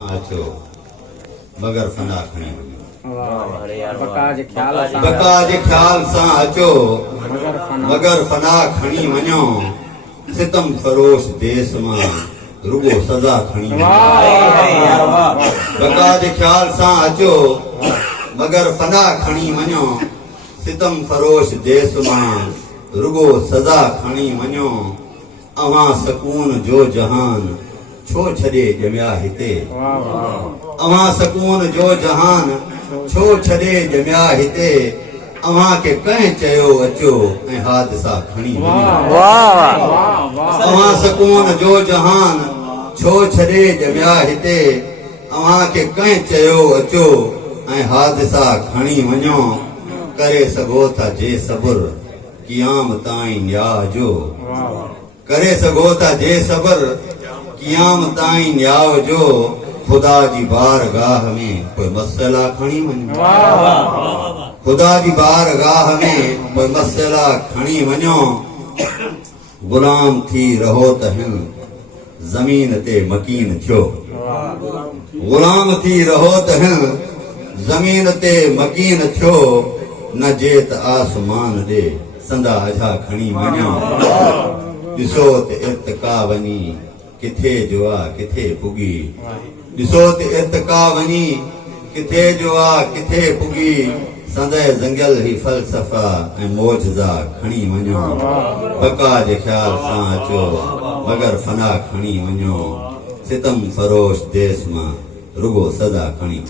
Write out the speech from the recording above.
अचो मगर फना खणी वञो बका जे ख्याल सां अचो मगर फना खणी वञो सितम फरोश देश मां रुगो सजा खणी बका जे ख्याल सां अचो मगर फना खणी वञो सितम फरोश देश मां रुगो सजा खणी वञो अवां सकून जो जहान छो छॾे ॼमिया हिते अवां सकून जो जहान छो छॾे ॼमिया हिते अवां खे कंहिं चयो अचो ऐं हादिसा खणी वञो अवां सकून जो जहान छो छॾे ॼमिया हिते अवां खे कंहिं चयो अचो ऐं हादिसा खणी वञो करे सघो था जे सब्र क़याम ताईं न्याह जो करे सघो था जे सब्र क़याम ताईं न्याह जो खुदा जी बारगाह में कोई मसला खणी वञो खुदा जी बारगाह में कोई मसला खणी वञो गुलाम थी रहो त हिन ज़मीन ते मकीन थियो गुलाम थी रहो त हिन ज़मीन ते मकीन थियो न जेत आसमान ॾे संदा अझा खणी वञो ॾिसो त इर्तिका वञी किथे जो आ किथे पुगी ॾिसो त इर्तिका वञी किथे जो आ किथे पुगी संदहि जंगल ही फ़लसफ़ा ऐं मौजज़ा खणी वञो बका जे ख्याल सां अचो मगर फना खणी वञो सितम फरोश देश मां रुगो सजा खणी